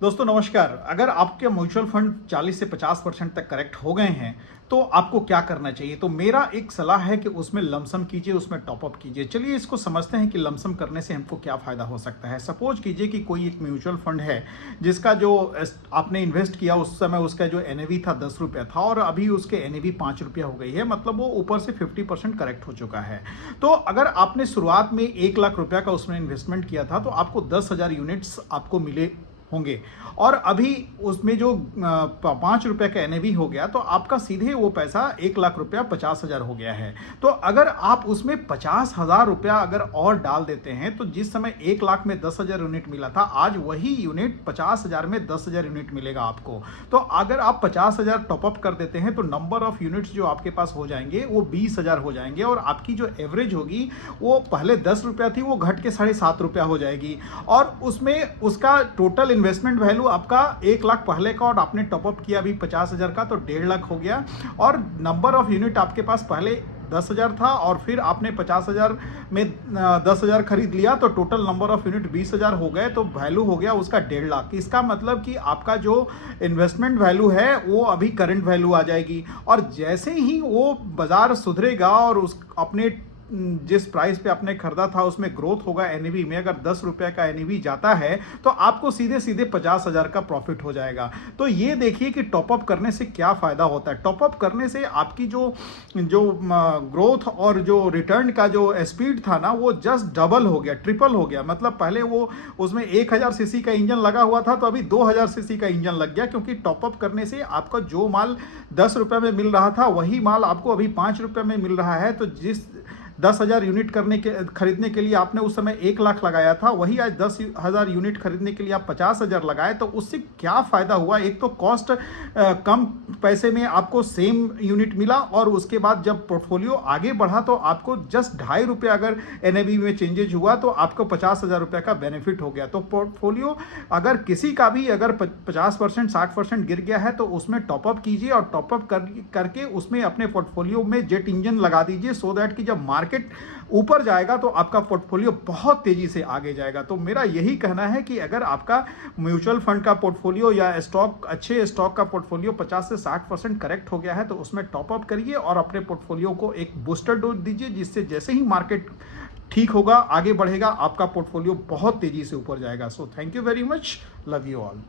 दोस्तों नमस्कार। अगर आपके म्यूचुअल फंड 40 से 50% तक करेक्ट हो गए हैं तो आपको क्या करना चाहिए। तो मेरा एक सलाह है कि उसमें लमसम कीजिए, उसमें टॉपअप कीजिए। चलिए इसको समझते हैं कि लमसम करने से हमको क्या फ़ायदा हो सकता है। सपोज कीजिए कि कोई एक म्यूचुअल फंड है जिसका जो आपने इन्वेस्ट किया उस समय उसका जो एनएवी था 10 रुपया था और अभी उसके एनएवी 5 रुपया हो गई है, मतलब वो ऊपर से 50% करेक्ट हो चुका है। तो अगर आपने शुरुआत में 1 लाख रुपया का उसमें इन्वेस्टमेंट किया था तो आपको 10,000 यूनिट्स आपको मिले होंगे और अभी उसमें जो 5 रुपये का एनएवी हो गया तो आपका सीधे वो पैसा 1 लाख रुपया 50,000 हो गया है। तो अगर आप उसमें 50,000 रुपया अगर और डाल देते हैं तो जिस समय 1 लाख में 10,000 यूनिट मिला था, आज वही यूनिट 50,000 में 10,000 यूनिट मिलेगा आपको। तो अगर आप 50,000 टॉपअप कर देते हैं तो नंबर ऑफ यूनिट्स जो आपके पास हो जाएंगे वो 20,000 हो जाएंगे और आपकी जो एवरेज होगी वो पहले 10 रुपया थी वो घट के 7.5 रुपया हो जाएगी और उसमें उसका टोटल इन्वेस्टमेंट वैल्यू आपका 1 लाख पहले का और आपने टॉपअप किया अभी 50,000 का तो 1.5 लाख हो गया और नंबर ऑफ यूनिट आपके पास पहले 10,000 था और फिर आपने 50,000 में 10,000 खरीद लिया तो टोटल नंबर ऑफ यूनिट 20,000 हो गए तो वैल्यू हो गया उसका 1.5 लाख। इसका मतलब कि आपका जो इन्वेस्टमेंट वैल्यू है वो अभी करंट वैल्यू आ जाएगी और जैसे ही वो बाजार सुधरेगा और उस अपने जिस प्राइस पे आपने खरीदा था उसमें ग्रोथ होगा एनईवी में। अगर 10 रुपये का एनईवी जाता है तो आपको सीधे सीधे 50,000 का प्रॉफिट हो जाएगा। तो ये देखिए कि टॉपअप करने से क्या फ़ायदा होता है। टॉपअप करने से आपकी जो ग्रोथ और जो रिटर्न का जो स्पीड था ना वो जस्ट डबल हो गया, ट्रिपल हो गया। मतलब पहले वो उसमें 1000 सीसी का इंजन लगा हुआ था तो अभी 2000 सीसी का इंजन लग गया, क्योंकि टॉपअप करने से आपका जो माल 10 रुपये में मिल रहा था वही माल आपको अभी 5 रुपये में मिल रहा है। तो जिस 10,000 यूनिट खरीदने के लिए आपने उस समय 1 लाख लगाया था, वही आज 10,000 यूनिट खरीदने के लिए आप 50,000 लगाए। तो उससे क्या फ़ायदा हुआ, एक तो कॉस्ट कम पैसे में आपको सेम यूनिट मिला और उसके बाद जब पोर्टफोलियो आगे बढ़ा तो आपको जस्ट 2.5 रुपये अगर एनएवी में चेंजेज हुआ तो आपको 50,000 रुपये का बेनिफिट हो गया। तो पोर्टफोलियो अगर किसी का भी अगर 50% 60% गिर गया है तो उसमें टॉपअप कीजिए और टॉपअप करके उसमें अपने पोर्टफोलियो में जेट इंजन लगा दीजिए, सो दैट कि जब मार्केट ऊपर जाएगा तो आपका पोर्टफोलियो बहुत तेजी से आगे जाएगा। तो मेरा यही कहना है कि अगर आपका म्यूचुअल फंड का पोर्टफोलियो या अच्छे स्टॉक का पोर्टफोलियो 50 से 60% करेक्ट हो गया है तो उसमें टॉपअप करिए और अपने पोर्टफोलियो को एक बूस्टर डोज दीजिए, जिससे जैसे ही मार्केट ठीक होगा आगे बढ़ेगा आपका पोर्टफोलियो बहुत तेजी से ऊपर जाएगा। So thank you very much, love you all.